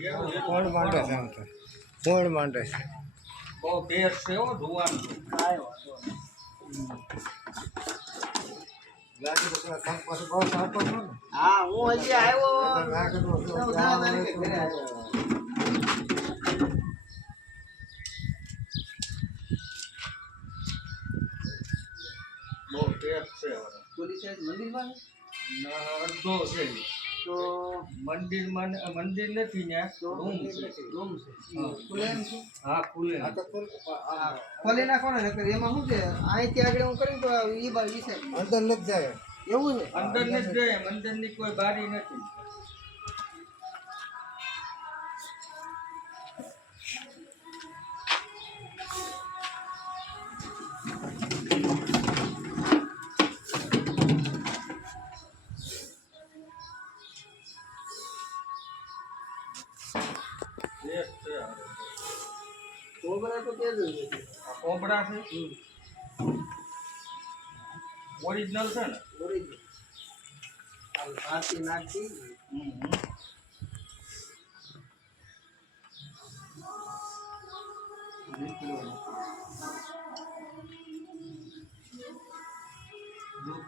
એવું કોણ માંડે છે આમ તો કોણ માંડે છે બહુ ભેર છે હો ધોવાનું હા, હું હજી આવ્યો. ભેર છે પોલીસ મંદિરમાં અડધો છે. તો મંદિરમાં મંદિર નથી ને રૂમ છે. રૂમ છે. ખુલે છે? હા ખુલે તો ખોલ- આ- ખોલી નાખો ને એમાં શું છે? અહીંથી આગળ હું કરી તો ઈ બાજુ ઈ અંદર નથી જાય. એવું છે? અંદર નથી જાય. મંદિરની કોઈ બારી નથી. ભેર છે હવે. કોબરા તો ત્યાં જ હોય છે આ કોબરા છે ઓરિજિનલ છે ને ઓરિજિનલ આ પાછી નાખી હમ દૂધ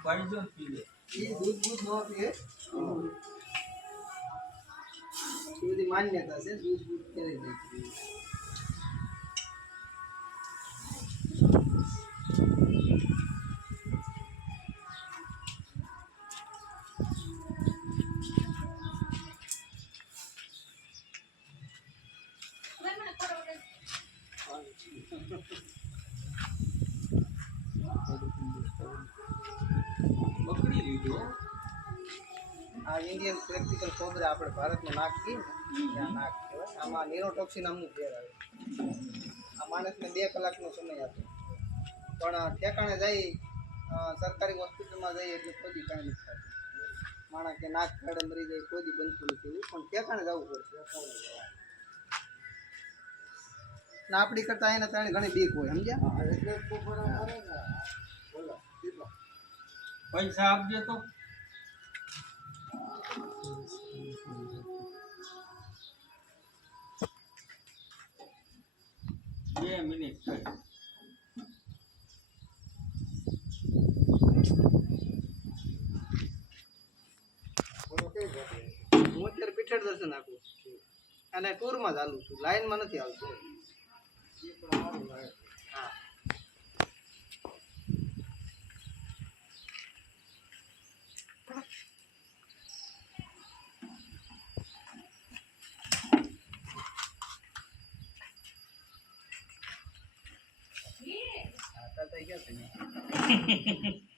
બધી માન્યતા છે દૂધ કરી દે. પકડી લીધો આ ઇન્ડિયન પ્રેક્ટિકલ કોબરા આપણે ભારતમાં નાક કહીએ ને ત્યાં નાક કહેવાય. આમાં નિરોટોક્સિન નામનું ઝેર આવે. આ માણસને બે કલાકનો સમય આપે. પણ ઠેકાણે જઈ સરકારી હોસ્પિટલમાં જઈએ એટલે કોઈ કાંઈ નથી થતું. માણસ કે નાક કાઢે મરી જાય કોઈ દી બનતું નથી. એવું પણ ઠેકાણે જવું પડશે ના આપણી કરતાં એને ત્રણ ઘણી બીક હોય સમજ્યા? પૈસા આપજે તો. મિનિટ હું અત્યારે પીઠળ દર્શન આપું અને ટૂરમાં ચાલુ છું. લાઈનમાં નથી આવતું. હા. Я же не...